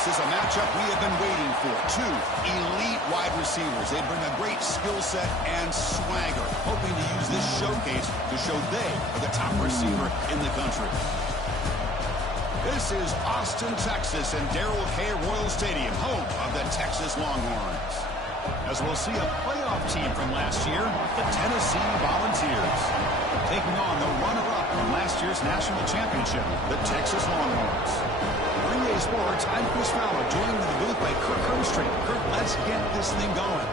This is a matchup we have been waiting for. Two elite wide receivers. They bring a great skill set and swagger, hoping to use this showcase to show they are the top receiver in the country. This is Austin, Texas, and Darrell K. Royal Stadium, home of the Texas Longhorns. As we'll see a playoff team from last year, the Tennessee Volunteers, taking on the runner-up from last year's national championship, the Texas Longhorns. For EA Sports, I'm Chris Fowler, joined in the booth by Kirk Herbstreit. Kirk, let's get this thing going.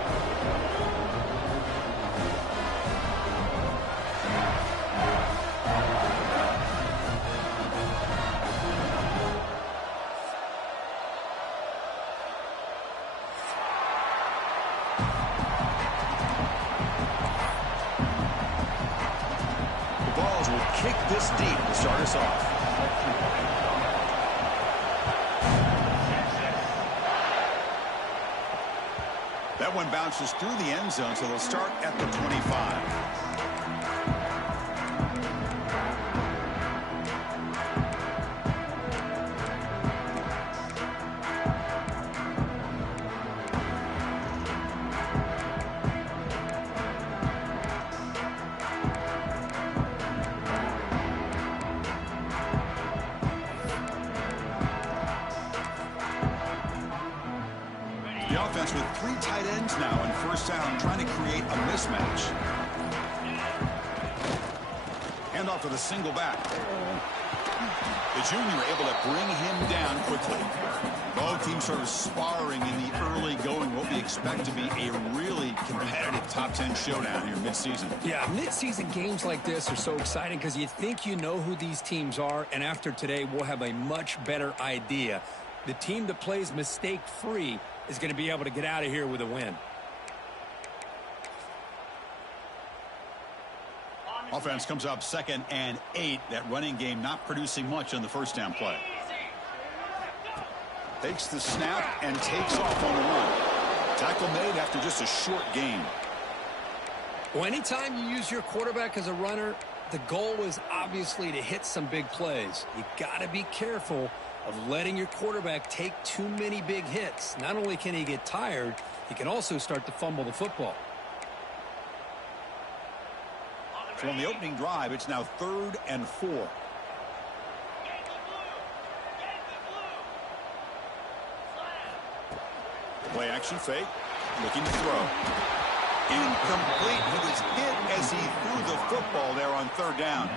Kick this deep to start us off. That one bounces through the end zone, so they'll start at the 25. The offense with three tight ends now in first down, trying to create a mismatch. Hand off to the single back. The junior able to bring him down quickly. Both teams sort of sparring in the early going, what we expect to be a really competitive top 10 showdown here mid-season. Yeah, mid-season games like this are so exciting because you think you know who these teams are, and after today we'll have a much better idea. The team that plays mistake-free is going to be able to get out of here with a win. Offense comes up 2nd and 8. That running game not producing much on the first down play. Takes the snap and takes off on the run. Tackle made after just a short gain. Well, anytime you use your quarterback as a runner, the goal is obviously to hit some big plays. You got to be careful of letting your quarterback take too many big hits. Not only can he get tired, he can also start to fumble the football. So on the opening drive, it's now 3rd and 4. Play action fake, looking to throw. Incomplete. He was hit as he threw the football there on 3rd down.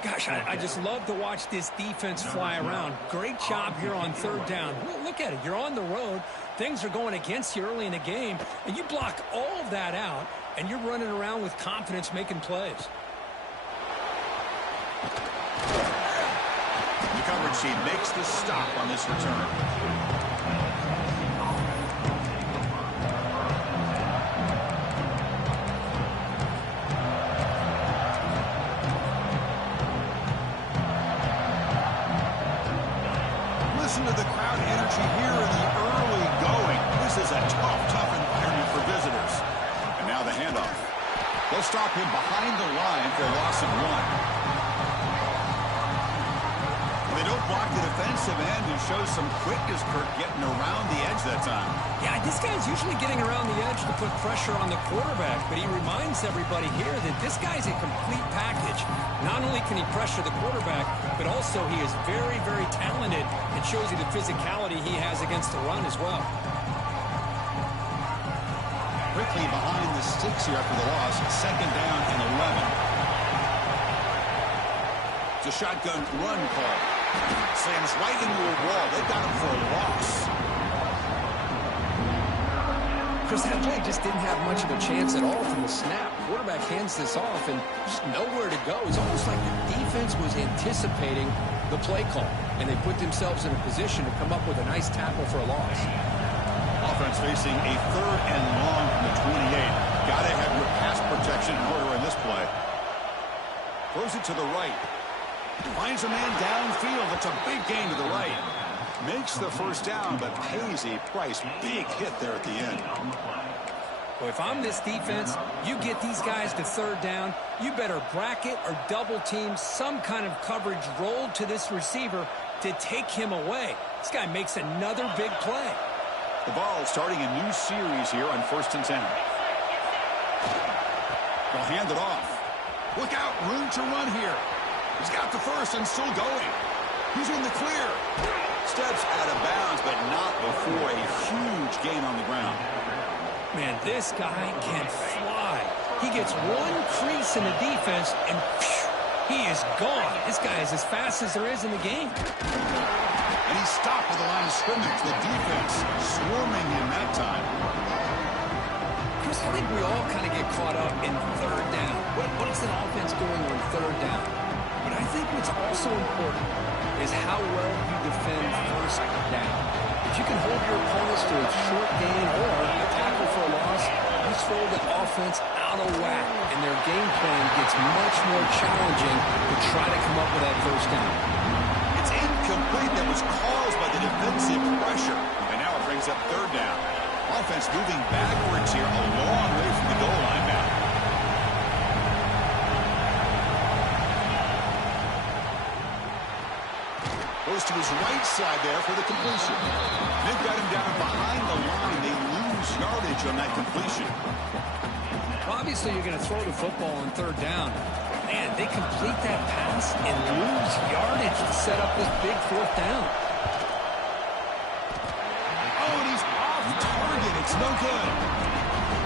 Gosh, I just love to watch this defense fly around. Great job here on 3rd down. Look at it. You're on the road. Things are going against you early in the game, and you block all of that out, and you're running around with confidence making plays. The coverage team makes the stop on this return. Listen to the crowd energy here in the early going. This is a tough environment for visitors. And now the handoff. They'll stop him behind the line for a loss of 1. They don't block the defensive end and show some quickness, Kirk, getting around the edge that time. Yeah, this guy's usually getting around the edge to put pressure on the quarterback, but he reminds everybody here that this guy's a complete package. Not only can he pressure the quarterback, but also he is very, very talented and shows you the physicality he has against the run as well. Quickly behind the sticks here after the loss, 2nd down and 11. It's a shotgun run call. Slams right into a wall. They got him for a loss. Chris, that play just didn't have much of a chance at all from the snap. Quarterback hands this off and just nowhere to go. It's almost like the defense was anticipating the play call, and they put themselves in a position to come up with a nice tackle for a loss. Offense facing a 3rd and long from the 28. Got to have your pass protection in order in this play. Throws it to the right. Finds a man downfield. That's a big gain to the right. Makes the first down, but pays a price. Big hit there at the end. Well, if I'm this defense, you get these guys to third down, you better bracket or double team some kind of coverage rolled to this receiver to take him away. This guy makes another big play. The ball starting a new series here on 1st and 10. They'll hand it off. Look out, room to run here. He's got the first and still going. He's in the clear. Steps out of bounds, but not before a huge gain on the ground. Man, this guy can fly. He gets one crease in the defense, and phew, he is gone. This guy is as fast as there is in the game. And he's stopped at the line of scrimmage. The defense swarming him that time. Chris, I think we all kind of get caught up in third down. What is an offense doing on third down? But I think what's also important is how well you defend first down. If you can hold your opponents to a short gain or a tackle for a loss, you throw the offense out of whack, and their game plan gets much more challenging to try to come up with that first down. It's incomplete. That was caused by the defensive pressure. And now it brings up third down. Offense moving backwards here, a long way from the goal line now. Goes to his right side there for the completion. They've got him down behind the line. They lose yardage on that completion. Well, obviously, you're going to throw the football on third down. Man, they complete that pass and lose yardage to set up this big fourth down. Oh, and he's off target. It's no good.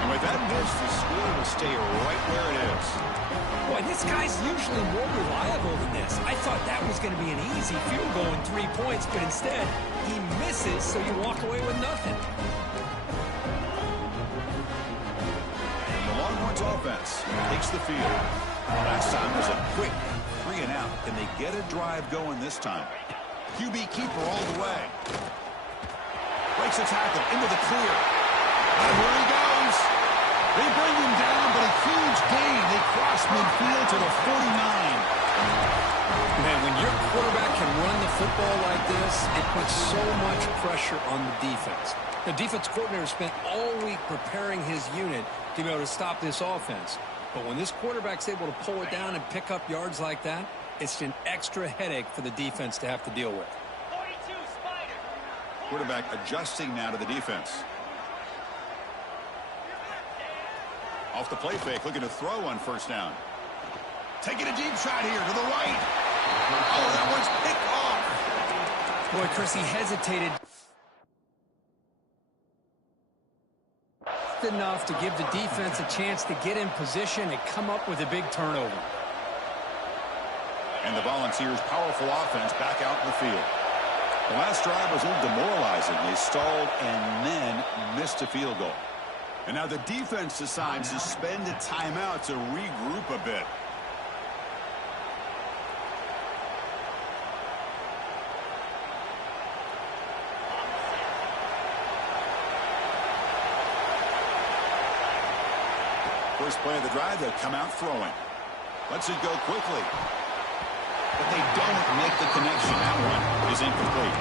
And with that miss, the score will stay right where it is. Boy, this guy's usually more reliable than this. I thought that was going to be an easy field goal in 3 points, but instead, he misses, so you walk away with nothing. The Longhorns offense takes the field. Last time was a quick 3 and out. Can they get a drive going this time? QB keeper all the way. Breaks a tackle into the clear. And here he goes. They bring him down, but a huge gain. They cross midfield to the 49. Man, when your quarterback can run the football like this, it puts so much pressure on the defense. The defense coordinator spent all week preparing his unit to be able to stop this offense. But when this quarterback's able to pull it down and pick up yards like that, it's an extra headache for the defense to have to deal with. Quarterback adjusting now to the defense. Off the play fake, looking to throw on first down. Taking a deep shot here to the right. Oh, that one's picked off. Boy, Chris, he hesitated enough to give the defense a chance to get in position and come up with a big turnover. And the Volunteers' powerful offense back out in the field. The last drive was a little demoralizing. They stalled and then missed a field goal. And now the defense decides to spend a timeout to regroup a bit. First play of the drive, they'll come out throwing. Lets it go quickly. But they don't make the connection. That one is incomplete.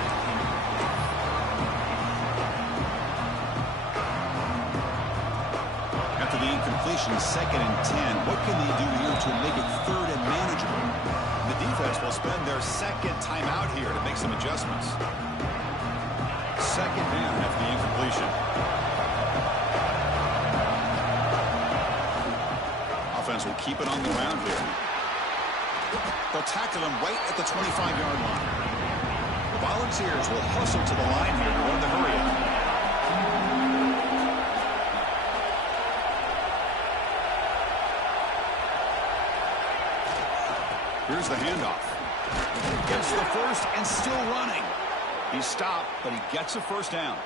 After the incompletion, 2nd and 10. What can they do here to make it 3rd and manageable? The defense will spend their second timeout here to make some adjustments. 2nd down after the incompletion. Offense will keep it on the ground here. They'll tackle him right at the 25-yard line. The Volunteers will hustle to the line here to run the hurry up. Here's the handoff. Gets the first and still running. He's stopped, but he gets a first down.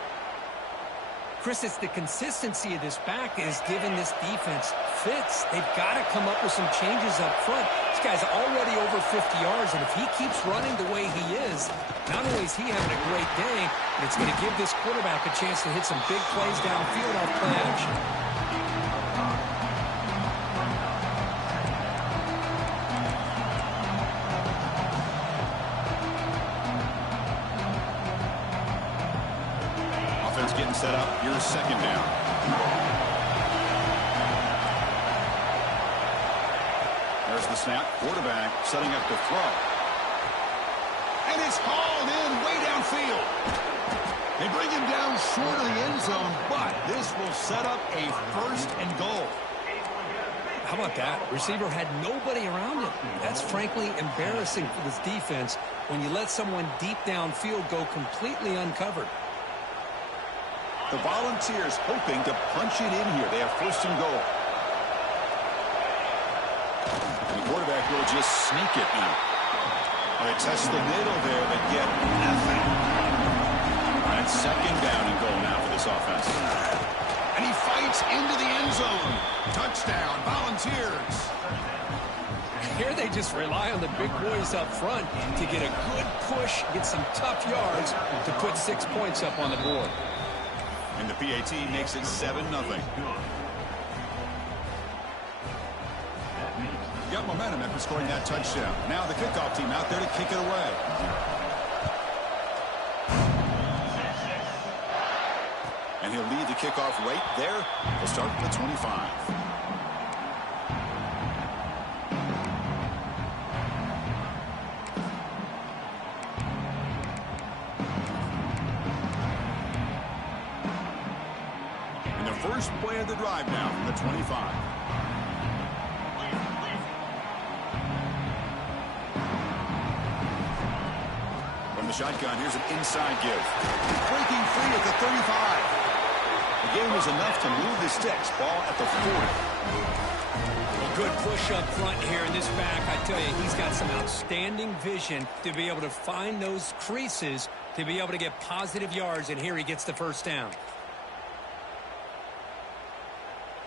Chris, it's the consistency of this back that has given this defense fits. They've got to come up with some changes up front. This guy's already over 50 yards, and if he keeps running the way he is, not only is he having a great day, but it's going to give this quarterback a chance to hit some big plays downfield off play action. Getting set up. Here's 2nd down. There's the snap. Quarterback setting up to throw. And it's hauled in way downfield. They bring him down short of the end zone, but this will set up a 1st and goal. How about that? Receiver had nobody around him. That's frankly embarrassing for this defense when you let someone deep downfield go completely uncovered. The Volunteers hoping to punch it in here. They have 1st and goal. And the quarterback will just sneak it now. They test the middle there, but get nothing. All right, 2nd down and goal now for this offense. And he fights into the end zone. Touchdown, Volunteers. Here they just rely on the big boys up front to get a good push, get some tough yards to put 6 points up on the board. And the PAT makes it 7-0. Got momentum after scoring that touchdown. Now the kickoff team out there to kick it away. And he'll lead the kickoff right there. He'll start at the 25. And the first play of the drive now from the 25. From the shotgun, here's an inside give. Breaking free at the 35. The game was enough to move the sticks. Ball at the 40. A good push up front here in this back. I tell you, he's got some outstanding vision to be able to find those creases, to be able to get positive yards, and here he gets the 1st down.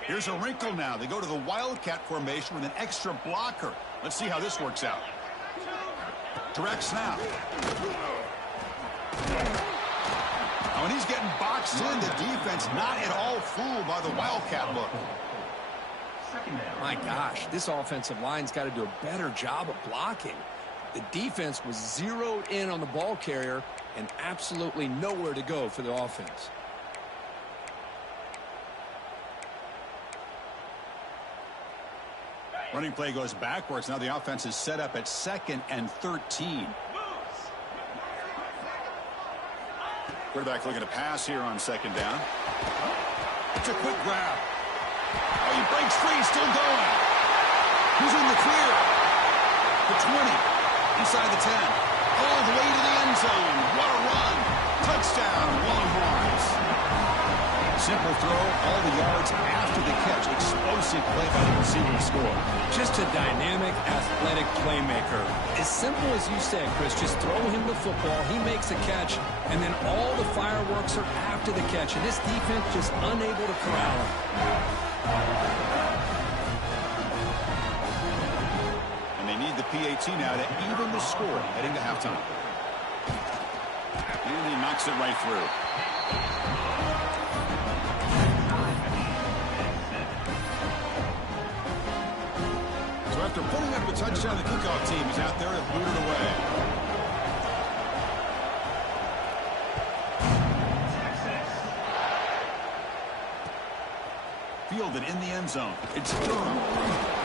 Here's a wrinkle now. They go to the Wildcat formation with an extra blocker. Let's see how this works out. Direct snap. When he's getting boxed in, the defense not at all fooled by the Wildcat look. My gosh, this offensive line's got to do a better job of blocking. The defense was zeroed in on the ball carrier and absolutely nowhere to go for the offense. Running play goes backwards. Now the offense is set up at 2nd and 13. Quarterback looking to pass here on 2nd down. It's a quick grab. Oh, he breaks free, still going. Who's in the clear? The 20, inside the 10, all the way to the end zone. What a run. Touchdown, Longhorns. Simple throw, all the yards after the catch. Explosive play by the receiver to score. Just a dynamic, athletic playmaker. As simple as you said, Chris, just throw him the football, he makes a catch, and then all the fireworks are after the catch, and this defense just unable to corral him. And they need the PAT now to even the score heading to halftime. And he knocks it right through. So after putting up a touchdown, the kickoff team is out there to boot it away. Fielded in the end zone. It's Durham.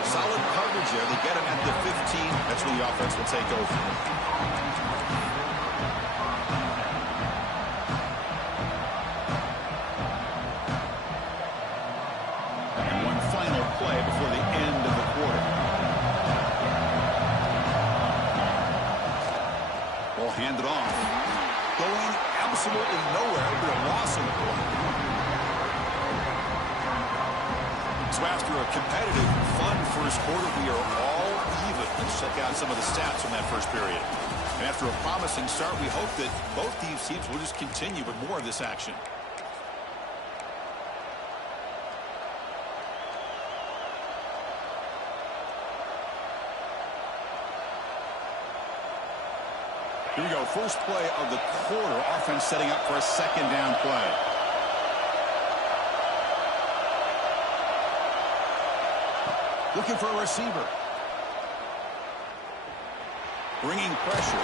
Solid coverage there. They get him at the 15. That's where the offense will take over. And one final play before the end of the quarter. Ball handed off. Going absolutely nowhere, but a loss in the quarter. So after a competitive, fun first quarter, we are all even. Let's check out some of the stats from that first period. And after a promising start, we hope that both these teams will just continue with more of this action. Here we go. First play of the quarter. Offense setting up for a 2nd down play. Looking for a receiver. Bringing pressure.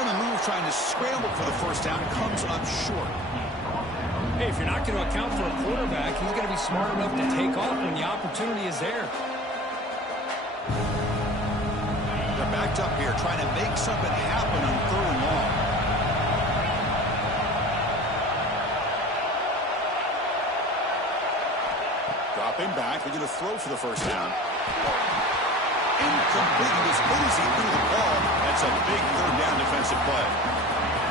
On the move, trying to scramble for the 1st down. Comes up short. Hey, if you're not going to account for a quarterback, he's going to be smart enough to take off when the opportunity is there. backed up here, trying to make something happen on 3rd and long. Dropping back, looking to throw for the first down. Incomplete. As good as he threw the ball, that's a big 3rd down defensive play.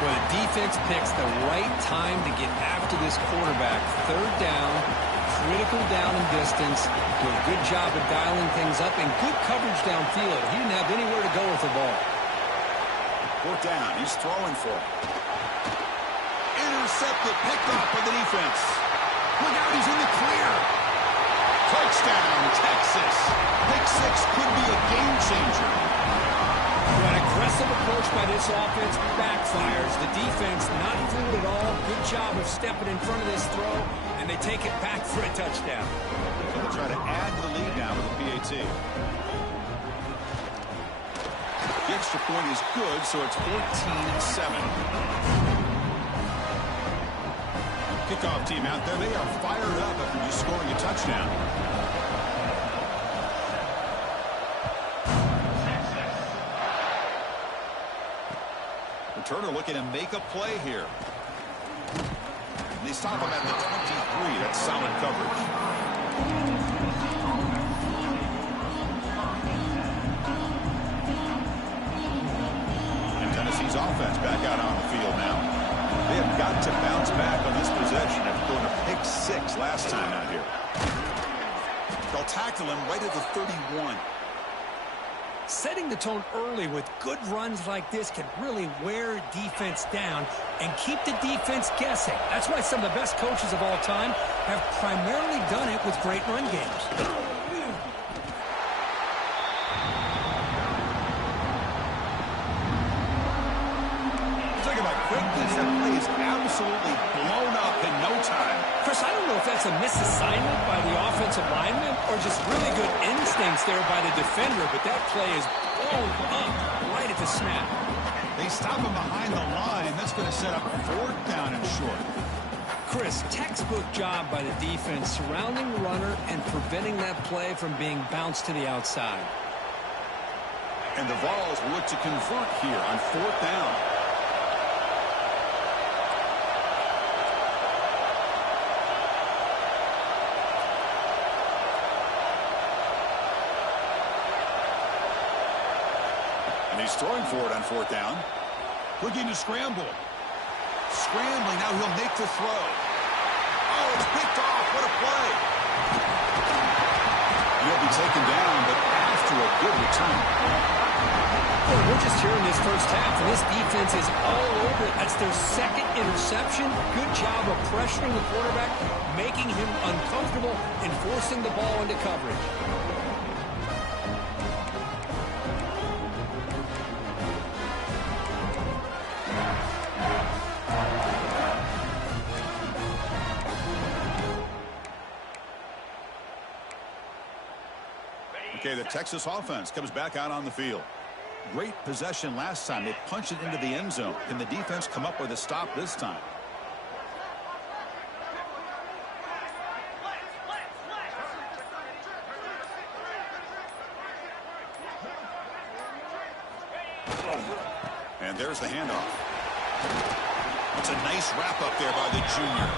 Well, the defense picks the right time to get after this quarterback. 3rd down, critical down and distance. Do a good job of dialing things up and good coverage downfield. He didn't have anywhere to go with the ball. 4th down. He's throwing for it. Intercepted, picked off by the defense. Look out, he's in the clear. Touchdown, Texas. Pick 6 could be a game changer. An aggressive approach by this offense backfires. The defense not fooled at all. Good job of stepping in front of this throw, and they take it back for a touchdown. They'll try to add the lead now with the PAT. The extra point is good, so it's 14-7. Kickoff team out there, they are fired up after just scoring a touchdown. Turner looking to make a play here. They stop him at the 23. That's solid coverage. And Tennessee's offense back out on the field now. They have got to bounce back on this possession after throwing a pick 6 last time out here. They'll tackle him right at the 31. Setting the tone early with good runs like this can really wear defense down and keep the defense guessing. That's why some of the best coaches of all time have primarily done it with great run games. Talking about quickness, that play is absolutely blown up in no time. Chris, I don't know if that's a misassignment by the offensive lineman or just really good instincts there by the defender, but that play is blown up right at the snap. They stop him behind the line. That's going to set up 4th down and short. Chris, textbook job by the defense surrounding the runner and preventing that play from being bounced to the outside. And the Vols will look to convert here on 4th down. And he's throwing for it on 4th down. Looking to scramble. Scrambling, now he'll make the throw. Oh, it's picked off. What a play. He'll be taken down, but after a good return. Well, we're just here in this first half, and this defense is all over it. That's their 2nd interception. Good job of pressuring the quarterback, making him uncomfortable, and forcing the ball into coverage. Okay, the Texas offense comes back out on the field. Great possession last time. They punched it into the end zone. Can the defense come up with a stop this time? And there's the handoff. It's a nice wrap up there by the junior.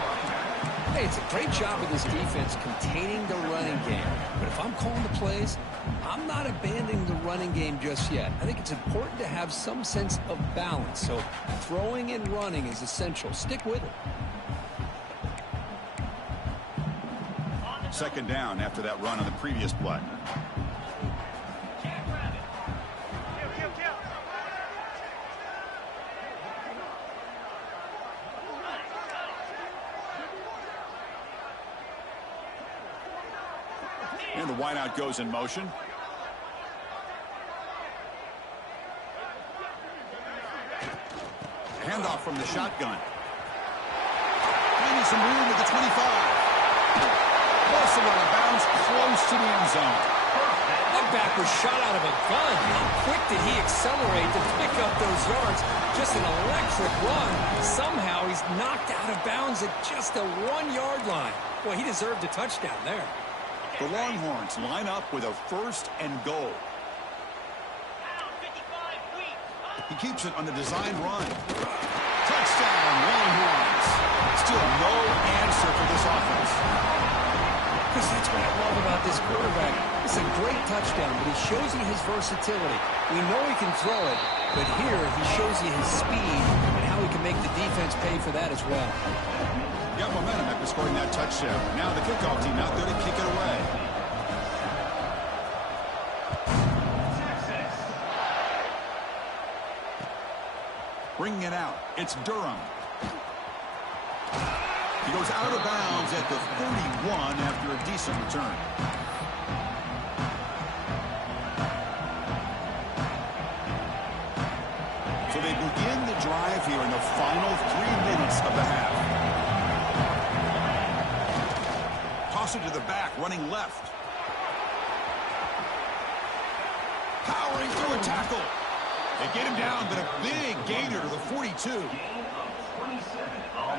Hey, it's a great job of this defense containing the running game. But if I'm calling the plays, I'm not abandoning the running game just yet. I think it's important to have some sense of balance. So throwing and running is essential. Stick with it. 2nd down after that run on the previous play. And the wideout goes in motion. Handoff from the shotgun. Finding some room at the 25. Also out of bounds, close to the end zone. That back was shot out of a gun. How quick did he accelerate to pick up those yards? Just an electric run. Somehow he's knocked out of bounds at just the 1-yard line. Boy, he deserved a touchdown there. The Longhorns line up with a 1st and goal. He keeps it on the design run. Touchdown, Longhorns. Still no answer for this offense. Chris, that's what I love about this quarterback. It's a great touchdown, but he shows you his versatility. We know he can throw it, but here he shows you his speed and how he can make the defense pay for that as well. Got momentum after scoring that touchdown. Now the kickoff team out there to kick it away. Bringing it out. It's Durham. He goes out of bounds at the 31 after a decent return. So they begin the drive here in the final 3 minutes of the half. Toss it to the back, running left. Powering through a tackle. They get him down, but a big gainer to the 42.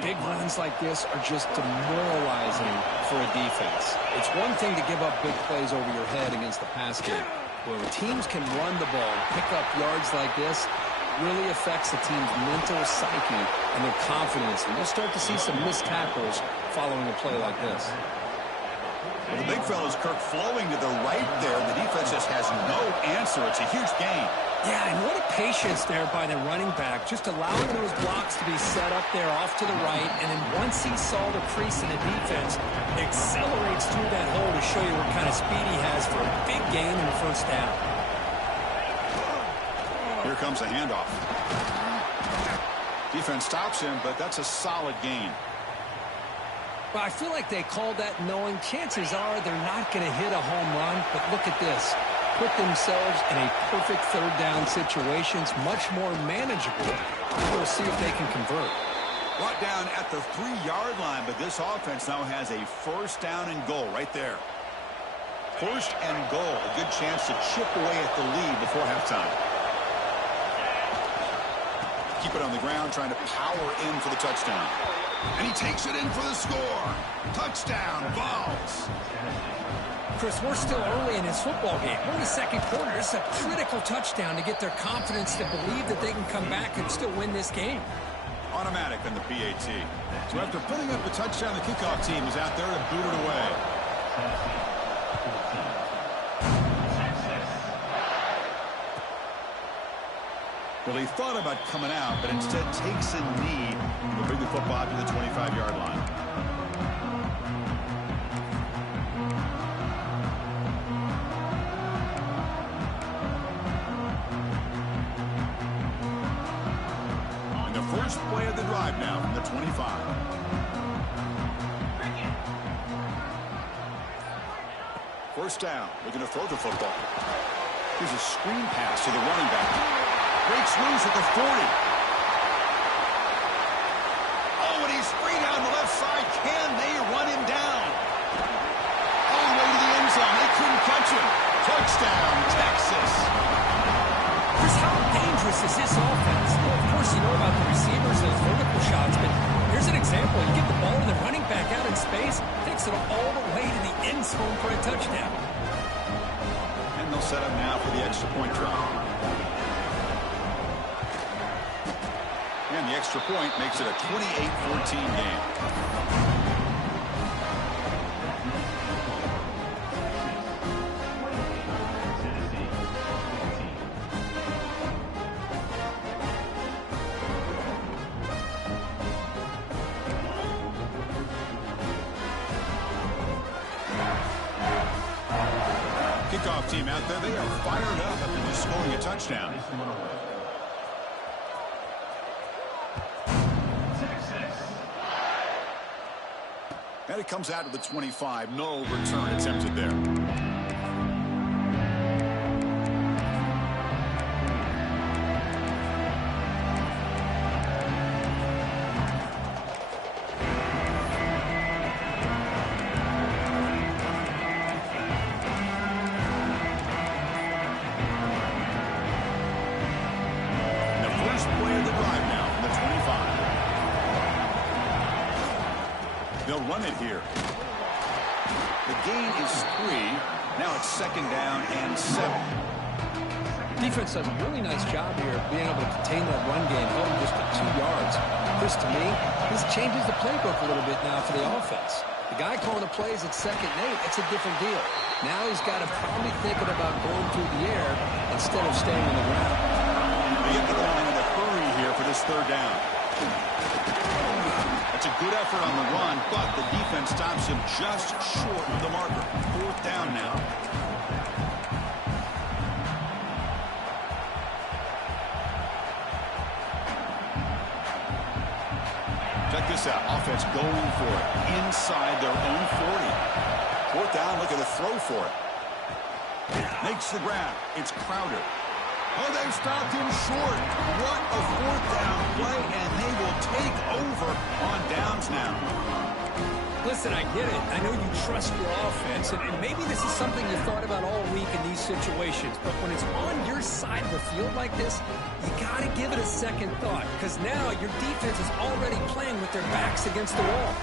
Big runs like this are just demoralizing for a defense. It's one thing to give up big plays over your head against the pass game. When teams can run the ball and pick up yards like this, it really affects the team's mental psyche and their confidence. And you'll start to see some missed tackles following a play like this. Well, the big fella's Kirk flowing to the right there. The defense just has no answer. It's a huge gain. Yeah, and what a patience there by the running back, just allowing those blocks to be set up there off to the right, and then once he saw the crease in the defense, accelerates through that hole to show you what kind of speed he has for a big gain in the first down. Here comes a handoff. Defense stops him, but that's a solid gain. Well, I feel like they called that knowing chances are they're not going to hit a home run, but look at this. Put themselves in a perfect third down situation. It's much more manageable. We'll see if they can convert. Brought down at the 3-yard line, but this offense now has a first down and goal right there. First and goal. A good chance to chip away at the lead before halftime. Keep it on the ground, trying to power in for the touchdown. And he takes it in for the score. Touchdown, Vols. Chris, we're still early in this football game. We're in the second quarter. This is a critical touchdown to get their confidence to believe that they can come back and still win this game. Automatic on the PAT. So after putting up the touchdown, the kickoff team is out there to boot it away. Well, he thought about coming out, but instead takes a knee to bring the football to the 25-yard line. And the first play of the drive now from the 25. First down. Looking to throw the football. Here's a screen pass to the running back. Breaks loose at the 40. Oh, and he's free down the left side. Can they run him down? All the way to the end zone. They couldn't catch him. Touchdown, Texas. Chris, how dangerous is this offense? Well, of course, you know about the receivers, those vertical shots, but here's an example. You get the ball to the running back out in space, takes it all the way to the end zone for a touchdown. And they'll set up now for the extra point try. And the extra point makes it a 28-14 game. Kickoff team out there, they are fired up after just scoring a touchdown. And it comes out to the 25. No return attempted there. They'll run it here. The gain is 3. Now it's second down and 7. Defense does a really nice job here of being able to contain that run game, held just to 2 yards. Chris, to me, this changes the playbook a little bit now for the offense. The guy calling the plays at 2nd and 8, it's a different deal. Now he's got to probably thinking about going through the air instead of staying on the ground. They get to the line in a hurry here for this 3rd down. That's a good effort on the run, but the defense stops him just short of the marker. 4th down now. Check this out. Offense going for it inside their own 40. 4th down, look at the throw for it. Makes the grab. It's Crowder. Oh, they've stopped him short. What a 4th down play, and they will take over on downs now. Listen, I get it. I know you trust your offense, and maybe this is something you thought about all week in these situations, but when it's on your side of the field like this, you got to give it a second thought, because now your defense is already playing with their backs against the wall.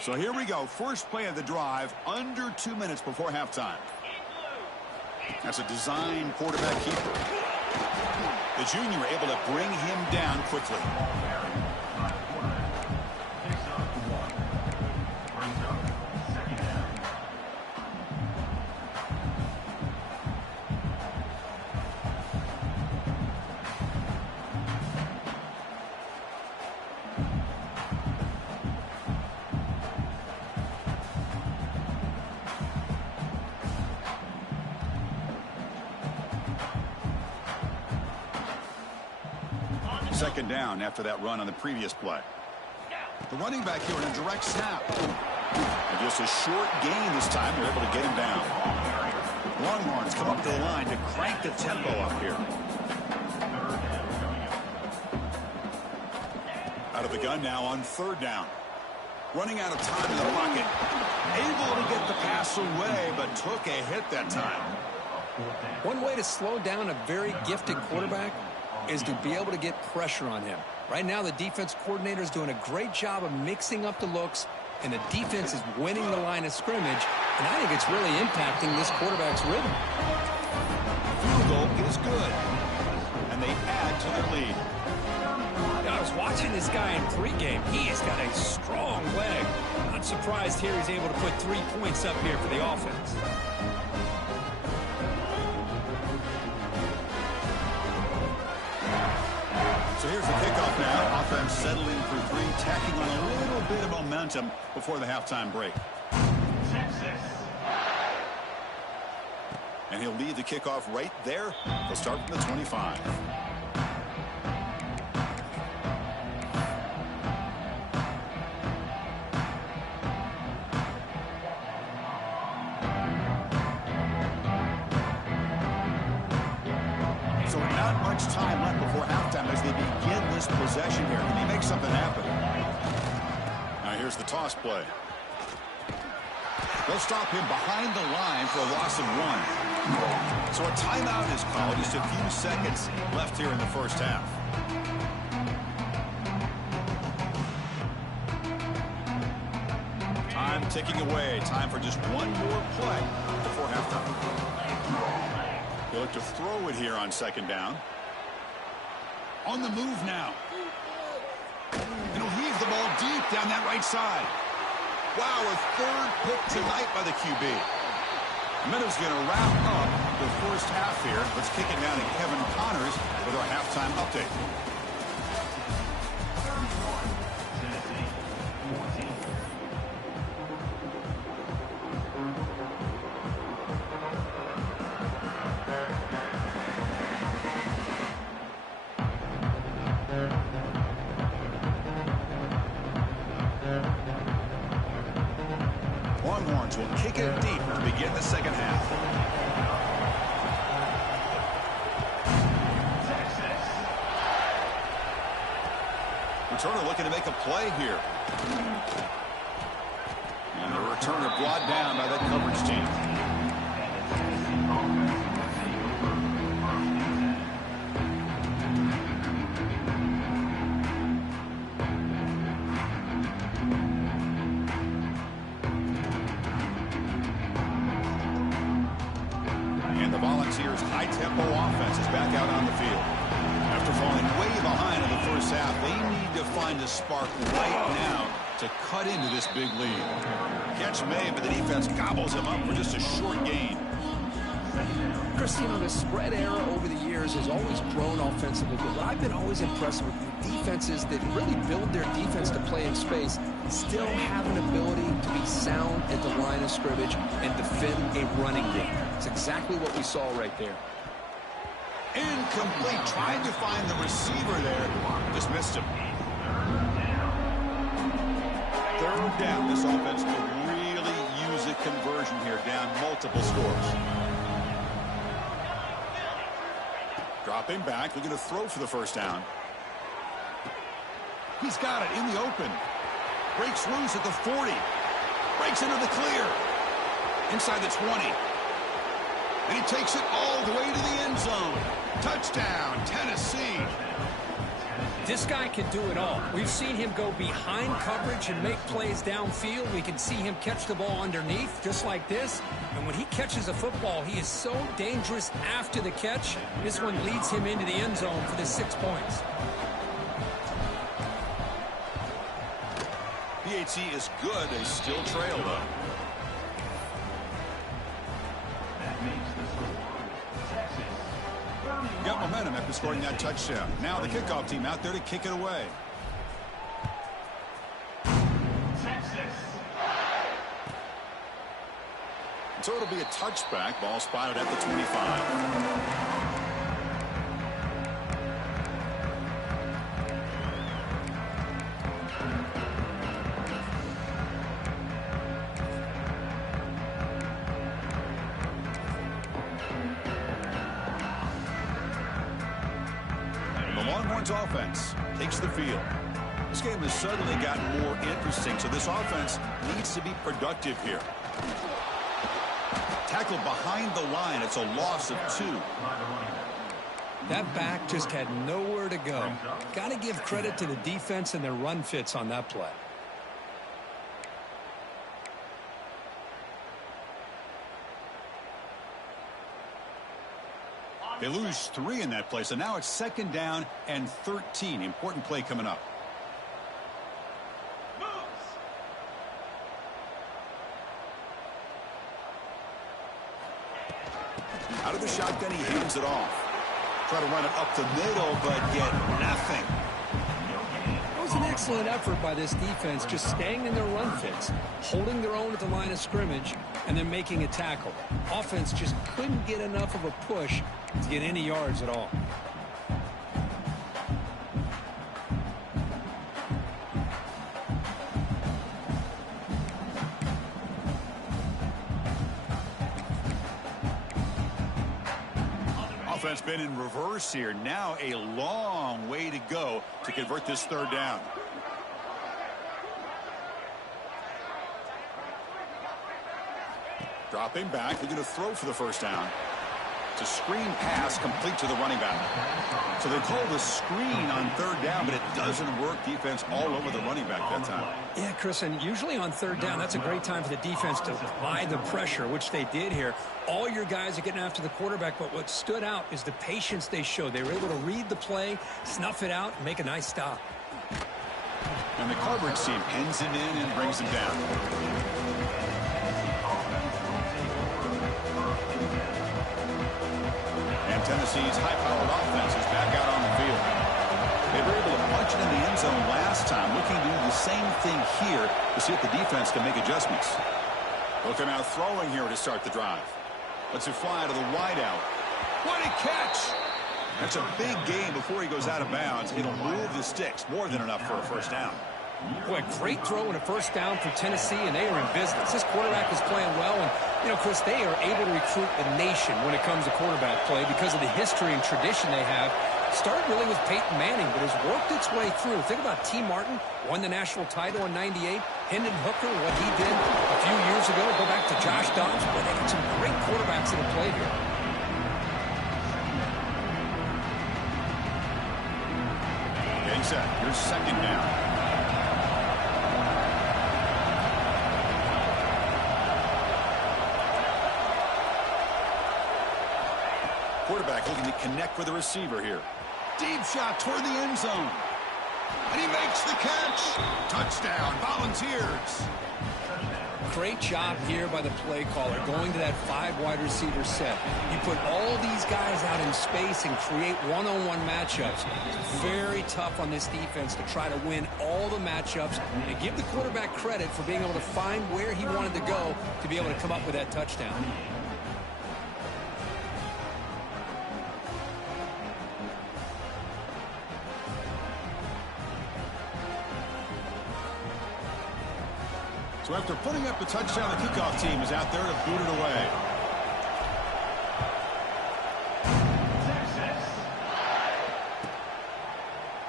So here we go. First play of the drive, under 2 minutes before halftime. That's a design quarterback keeper. The junior able to bring him down quickly. Second down after that run on the previous play. The running back here in a direct snap. And just a short gain this time. They're able to get him down. Longhorns come up to the line to crank the tempo up here. Out of the gun now on 3rd down. Running out of time in the pocket. Able to get the pass away, but took a hit that time. One way to slow down a very gifted quarterback is to be able to get pressure on him. Right now, the defense coordinator is doing a great job of mixing up the looks, and the defense is winning the line of scrimmage, and I think it's really impacting this quarterback's rhythm. Field goal is good, and they add to their lead. I was watching this guy in pregame. He has got a strong leg. Not surprised here he's able to put 3 points up here for the offense. So here's the kickoff now. Offense settling for 3, tacking on a little bit of momentum before the halftime break. And he'll lead the kickoff right there. They'll start from the 25. So not much time left before halftime as they begin this possession here. Can they make something happen? Now here's the toss play. They'll stop him behind the line for a loss of 1. So a timeout is called. Just a few seconds left here in the first half. Time ticking away. Time for just one more play before halftime. They look to throw it here on 2nd down. On the move now. And he'll heave the ball deep down that right side. Wow, a 3rd pick tonight by the QB. Meadows going to wrap up the first half here. Let's kick it down to Kevin Connors with our halftime update. Longhorns will kick it deep to begin the second half. Returner looking to make a play here. And the returner brought down by that coverage team. here's high-tempo offense is back out on the field. After falling way behind in the first half, they need to find a spark right now to cut into this big lead. Catch made, but the defense gobbles him up for just a short gain. Chris, you know, the spread era over the years has always grown offensively, but what I've been always impressed with defenses that really build their defense to play in space still have an ability to be sound at the line of scrimmage and defend a running game. It's exactly what we saw right there. Incomplete. Tried to find the receiver there. Just missed him. Third down. This offense could really use a conversion here, down multiple scores. Dropping back, looking to throw for the first down. He's got it in the open. Breaks loose at the 40. Breaks into the clear. Inside the 20. And he takes it all the way to the end zone. Touchdown, Tennessee. This guy can do it all. We've seen him go behind coverage and make plays downfield. We can see him catch the ball underneath, just like this. And when he catches a football, he is so dangerous after the catch. This one leads him into the end zone for the 6 points. PAT is good. They still trail, though. Got momentum after scoring that touchdown. Now the kickoff team out there to kick it away. So it'll be a touchback. Ball spotted at the 25. Offense takes the field. This game has suddenly gotten more interesting, so this offense needs to be productive here. Tackled behind the line. It's a loss of 2. That back just had nowhere to go. Got to give credit to the defense and their run fits on that play. They lose 3 in that play, so now it's 2nd down and 13. Important play coming up. Out of the shotgun, he hands it off. Try to run it up the middle, but get nothing. It was an excellent effort by this defense, just staying in their run fits, holding their own at the line of scrimmage, and then making a tackle. Offense just couldn't get enough of a push to get any yards at all. Offense been in reverse here. Now a long way to go to convert this 3rd down. Dropping back, looking to throw for the first down. It's a screen pass complete to the running back. So they call the screen on 3rd down, but it doesn't work. Defense all over the running back that time. Yeah, Chris, and usually on 3rd down, that's a great time for the defense to apply the pressure, which they did here. All your guys are getting after the quarterback, but what stood out is the patience they showed. They were able to read the play, snuff it out, and make a nice stop. And the coverage team ends it in and brings him down. Tennessee's high-powered offense is back out on the field. They were able to punch it in the end zone last time, looking to do the same thing here to see if the defense can make adjustments. Looking out throwing here to start the drive. Lets it fly to the wideout. What a catch! That's a big gain before he goes out of bounds. It'll move the sticks, more than enough for a first down. Boy, great throw and a first down for Tennessee, and they are in business. This quarterback is playing well, and, you know, Chris, they are able to recruit the nation when it comes to quarterback play because of the history and tradition they have. Started really with Peyton Manning, but has worked its way through. Think about T. Martin, won the national title in '98. Hendon Hooker, what he did a few years ago. Go back to Josh Dobbs. Boy, they got some great quarterbacks that have played here. Getting set. Here's 2nd down. Quarterback looking to connect with the receiver here. Deep shot toward the end zone. And he makes the catch. Touchdown, Volunteers. Great job here by the play caller, going to that 5 wide receiver set. You put all these guys out in space and create one-on-one matchups. It's very tough on this defense to try to win all the matchups and give the quarterback credit for being able to find where he wanted to go to be able to come up with that touchdown. So after putting up the touchdown, the kickoff team is out there to boot it away.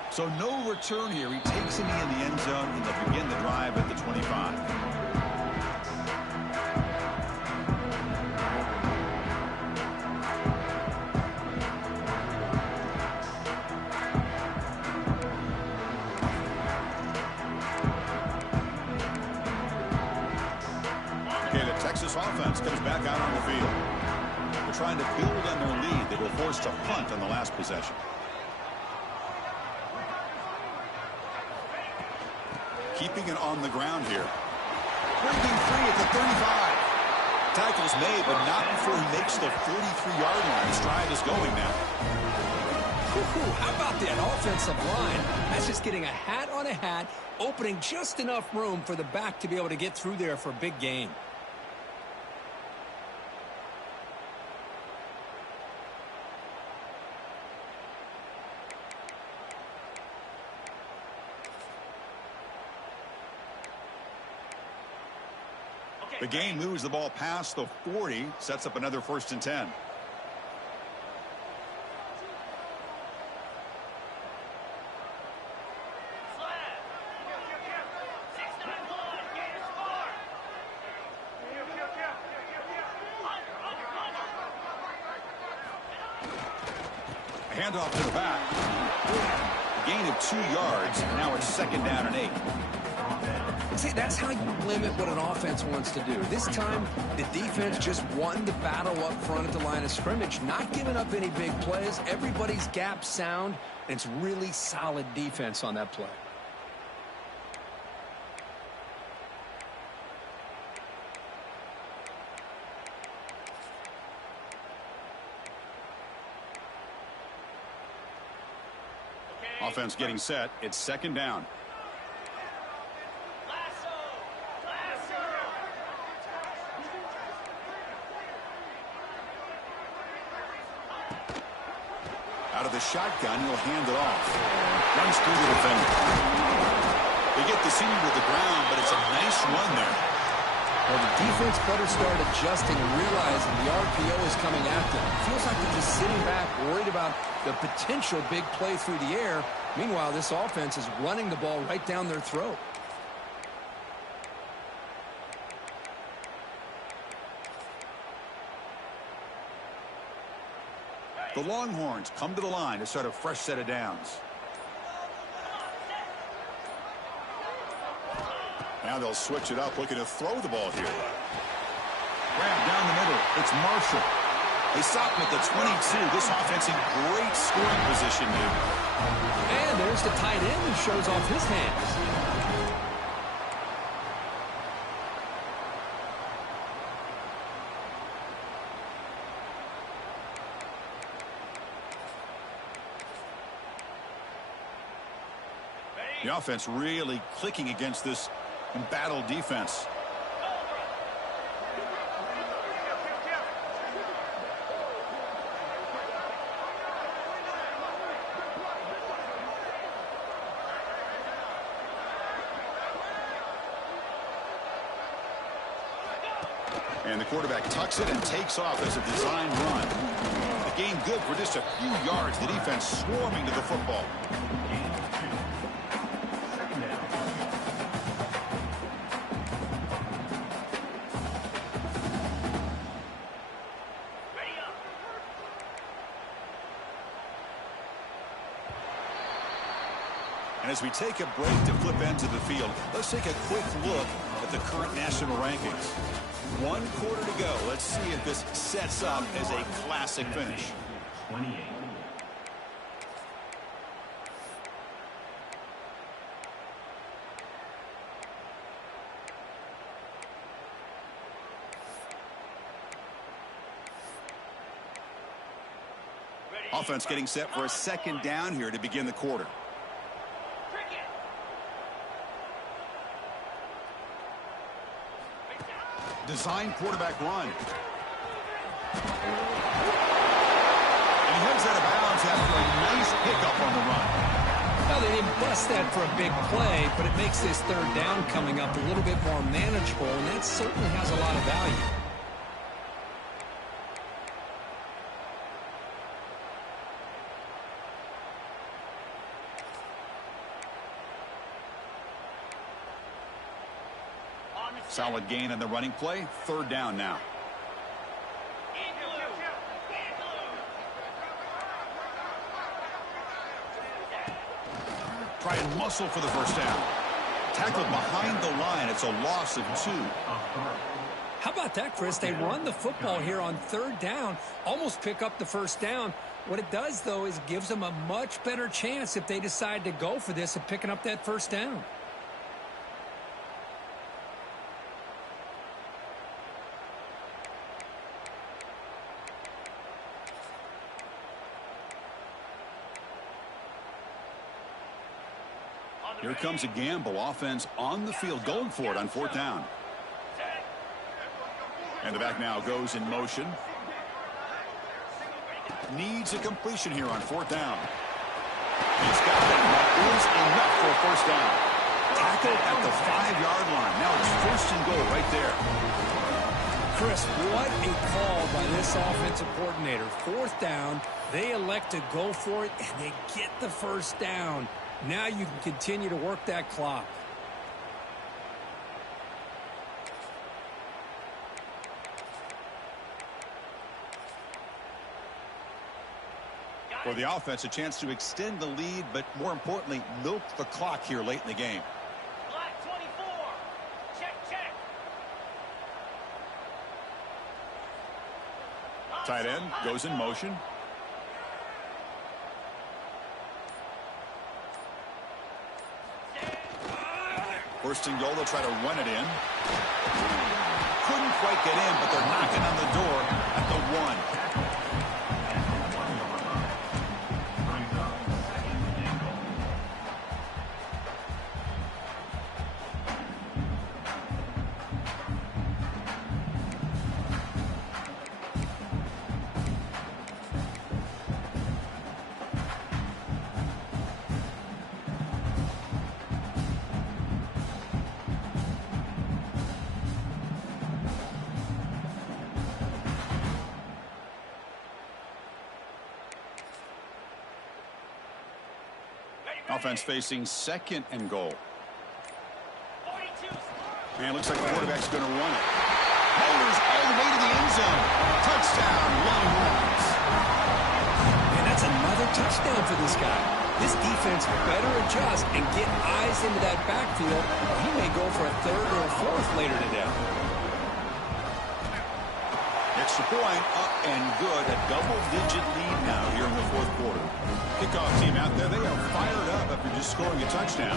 So no return here. He takes it in the end zone, and they'll begin the drive at the 25. Texas offense comes back out on the field. They're trying to build on their lead. They were forced to punt on the last possession. Keeping it on the ground here. Breaking free at the 35. Tackle's made, but not before he makes the 43-yard line. His drive is going now. How about that offensive line? That's just getting a hat on a hat, opening just enough room for the back to be able to get through there for a big gain. The game moves the ball past the 40, sets up another 1st and 10. A handoff to the back. A gain of 2 yards. Now it's 2nd down and 8. See, that's how you limit what an offense wants to do. This time, the defense just won the battle up front at the line of scrimmage, not giving up any big plays. Everybody's gap sound, and it's really solid defense on that play. Offense getting set. It's 2nd down. Out of the shotgun, he'll hand it off. Runs through the defender. They get the senior to the ground, but it's a nice run there. Well, the defense better start adjusting and realizing the RPO is coming at them. It feels like they're just sitting back, worried about the potential big play through the air. Meanwhile, this offense is running the ball right down their throat. The Longhorns come to the line to start a fresh set of downs. Now they'll switch it up, looking to throw the ball here. Grab down the middle. It's Marshall. They stop him at the 22. This offense in great scoring position here. And there's the tight end who shows off his hands. The offense really clicking against this embattled defense. And the quarterback tucks it and takes off as a design run. The game good for just a few yards. The defense swarming to the football. And as we take a break to flip ends of the field, let's take a quick look at the current national rankings. 1 quarter to go. Let's see if this sets up as a classic finish. 28. Offense getting set for a second down here to begin the quarter. Design quarterback run. And he heads out of bounds after a nice pickup on the run. Well, they didn't bust that for a big play, but it makes this third down coming up a little bit more manageable, and that certainly has a lot of value. Solid gain on the running play. Third down now. Try and muscle for the first down. Tackled behind the line. It's a loss of 2. How about that, Chris? They run the football here on third down, almost pick up the first down. What it does, though, is gives them a much better chance if they decide to go for this of picking up that first down. Here comes a gamble. Offense on the field going for it on fourth down. And the back now goes in motion. Needs a completion here on fourth down. He's got it. That is enough for a first down. Tackled at the 5-yard line. Now it's first and goal right there. Chris, what a call by this offensive coordinator. Fourth down, they elect to go for it, and they get the first down. Now you can continue to work that clock. For the offense, a chance to extend the lead, but more importantly, milk the clock here late in the game. Black 24. Check. Tight end goes in motion. First and goal, they'll try to run it in. Couldn't quite get in, but they're knocking on the door at the 1. Offense facing second and goal. And it looks like the quarterback's going to run it. Motors all the way to the end zone. Touchdown, Longhorns. And that's another touchdown for this guy. This defense better adjust and get eyes into that backfield. He may go for a third or a fourth later today. Extra point, up and good. A double-digit lead now here in the fourth quarter. Kickoff team out there, they are fired up after just scoring a touchdown.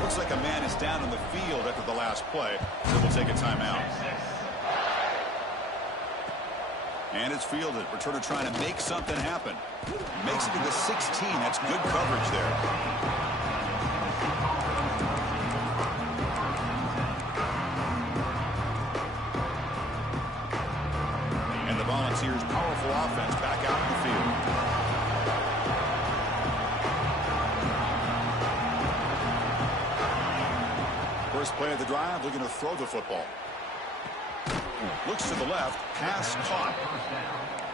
Looks like a man is down on the field after the last play, so we'll take a timeout. And it's fielded. Returner trying to make something happen. Makes it to the 16. That's good coverage there. And the Volunteers' powerful offense back out in the field. First play of the drive, looking to throw the football. Looks to the left, pass caught.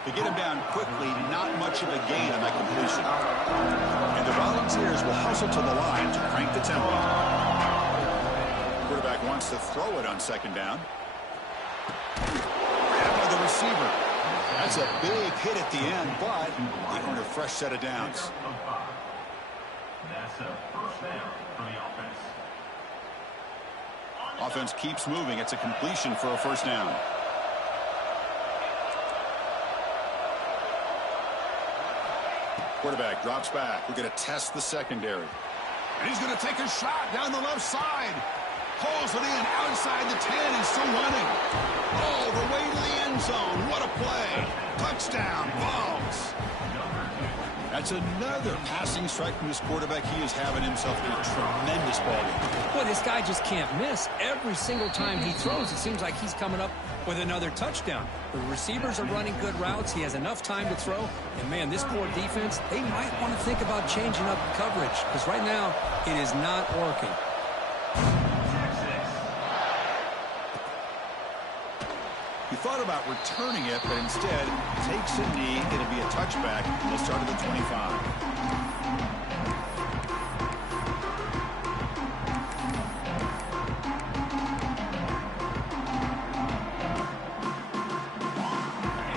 To get him down quickly, not much of a gain on that completion. And the Volunteers will hustle to the line to crank the tempo. Quarterback wants to throw it on second down. Grabbed by the receiver. That's a big hit at the end, but they earn a fresh set of downs. That's a first down for the offense. Offense keeps moving. It's a completion for a first down. Quarterback drops back. We're going to test the secondary. And he's going to take a shot down the left side. Pulls it in outside the 10 and still running. All the way to the end zone. What a play. Touchdown, Vols. That's another passing strike from this quarterback. He is having himself a tremendous ball game. Boy, this guy just can't miss. Every single time he throws, it seems like he's coming up with another touchdown. The receivers are running good routes. He has enough time to throw. And, man, this poor defense, they might want to think about changing up coverage because right now it is not working. He thought about returning it, but instead takes a knee. It'll be a touchback. They'll start at the 25.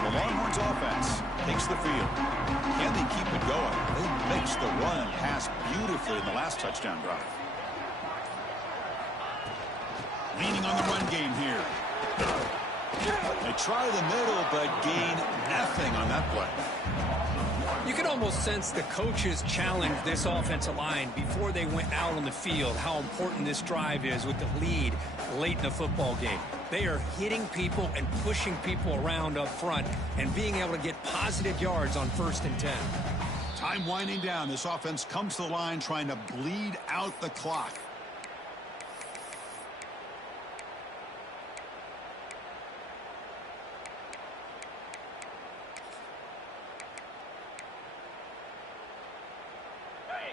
The Longhorns offense takes the field. Can they keep it going? They mixed the run and pass beautifully in the last touchdown drive. Leaning on the run game here. They try the middle, but gain nothing on that play. You can almost sense the coaches challenged this offensive line before they went out on the field, how important this drive is with the lead late in the football game. They are hitting people and pushing people around up front and being able to get positive yards on 1st and 10. Time winding down. This offense comes to the line trying to bleed out the clock.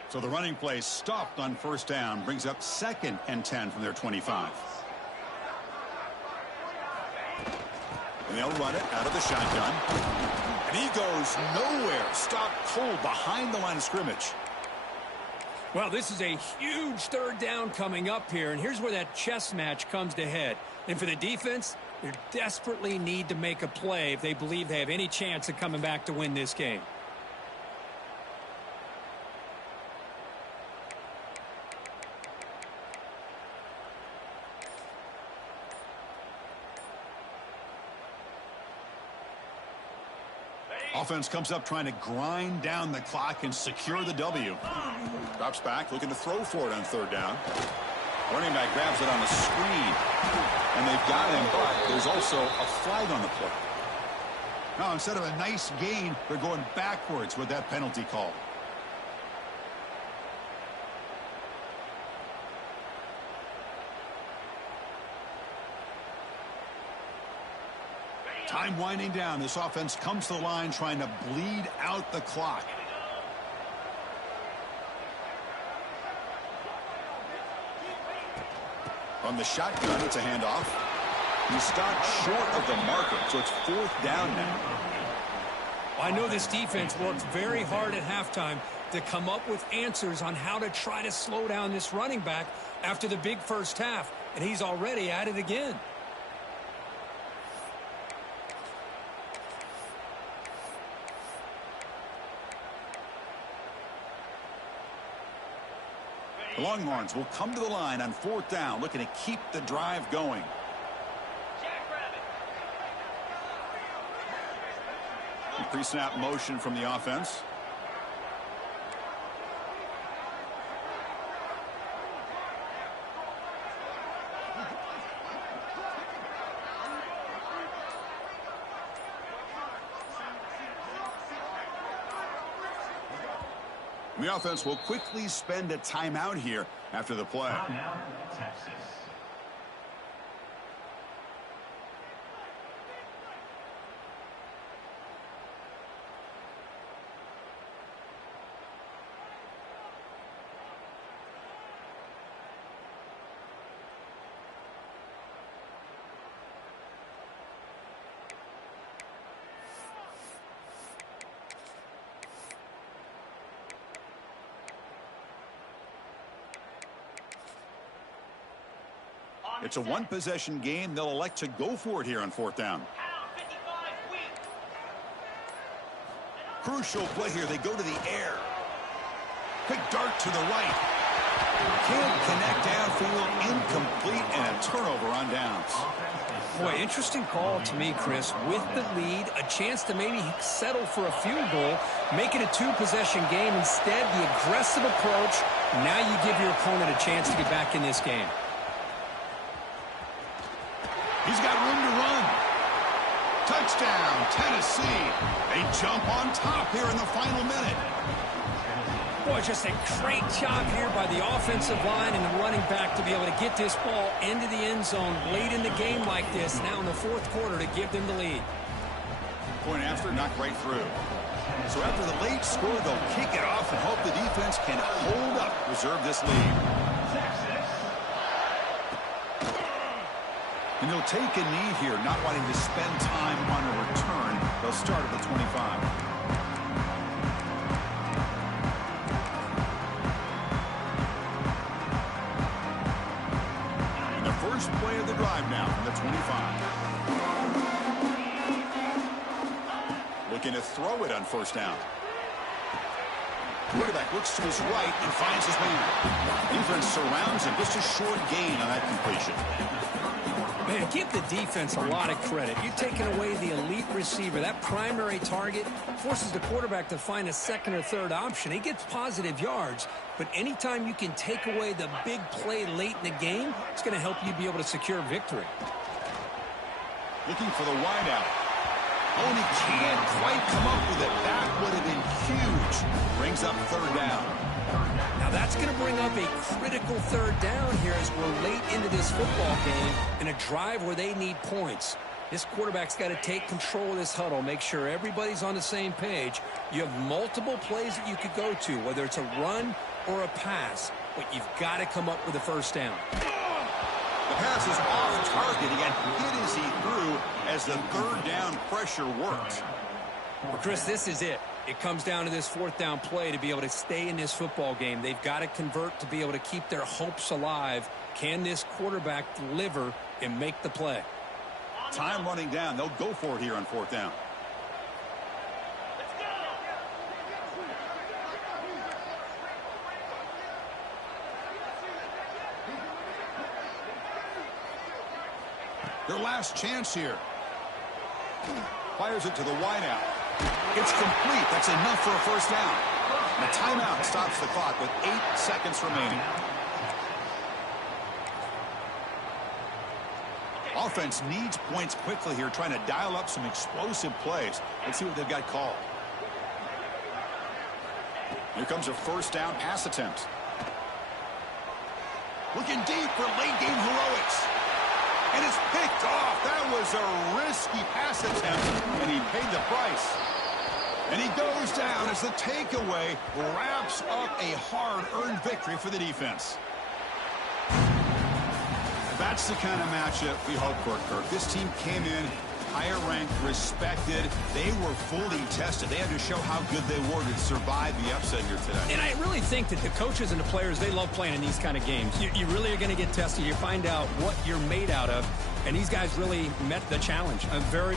So the running play stopped on 1st down, brings up 2nd and 10 from their 25. And they'll run it out of the shotgun. And he goes nowhere. Stopped cold behind the line of scrimmage. Well, this is a huge 3rd down coming up here, and here's where that chess match comes to head. And for the defense, they desperately need to make a play if they believe they have any chance of coming back to win this game. Offense comes up trying to grind down the clock and secure the W. Drops back, looking to throw for it on 3rd down. Running back grabs it on the screen. And they've got him, but there's also a flag on the play. Now, instead of a nice gain, they're going backwards with that penalty call. Time winding down. This offense comes to the line trying to bleed out the clock. From the shotgun, it's a handoff. He stopped short of the marker, so it's 4th down now. I know this defense worked very hard at halftime to come up with answers on how to try to slow down this running back after the big first half, and he's already at it again. The Longhorns will come to the line on 4th down, looking to keep the drive going. Pre-snap motion from the offense. The offense will quickly spend a timeout here after the play. Timeout, Texas. It's a one-possession game. They'll elect to go for it here on 4th down. Crucial play here. They go to the air. Quick dart to the right. Can't connect downfield, incomplete, and a turnover on downs. Boy, interesting call to me, Chris. With the lead, a chance to maybe settle for a field goal, make it a two-possession game. Instead, the aggressive approach. Now you give your opponent a chance to get back in this game. He's got room to run. Touchdown, Tennessee. They jump on top here in the final minute. Boy, just a great job here by the offensive line and the running back to be able to get this ball into the end zone late in the game like this, now in the fourth quarter, to give them the lead. Point after, knocked right through. So after the late score, they'll kick it off and hope the defense can hold up, reserve this lead. And they'll take a knee here, not wanting to spend time on a return. They'll start at the 25. First play of the drive now from the 25. Looking to throw it on first down. Quarterback looks to his right and finds his man. Defense surrounds him. Just a short gain on that completion. Man, give the defense a lot of credit. You're taking away the elite receiver. That primary target forces the quarterback to find a second or third option. He gets positive yards, but anytime you can take away the big play late in the game, it's going to help you be able to secure victory. Looking for the wideout. Oh, and he can't quite come up with it. That would have been huge. Brings up third down. Now that's going to bring up a critical third down here as we're late into this football game in a drive where they need points. This quarterback's got to take control of this huddle, make sure everybody's on the same page. You have multiple plays that you could go to, whether it's a run or a pass, but you've got to come up with a first down. The pass is off target. He got hit as he threw as the third down pressure works. Well, Chris, this is it. It comes down to this fourth down play to be able to stay in this football game. They've got to convert to be able to keep their hopes alive. Can this quarterback deliver and make the play? Time running down. They'll go for it here on fourth down. Their last chance here. Fires it to the wideout. It's complete. That's enough for a first down. And a timeout stops the clock with 8 seconds remaining. Offense needs points quickly here, trying to dial up some explosive plays. Let's see what they've got called. Here comes a first down pass attempt. Looking deep for late game heroics. And it's picked off. That was a risky pass attempt, and he paid the price. And he goes down as the takeaway wraps up a hard-earned victory for the defense. That's the kind of matchup we hope for, Kirk. This team came in higher ranked, respected. They were fully tested. They had to show how good they were to survive the upset here today. And I really think that the coaches and the players, they love playing in these kind of games. You really are going to get tested. You find out what you're made out of. And these guys really met the challenge. A very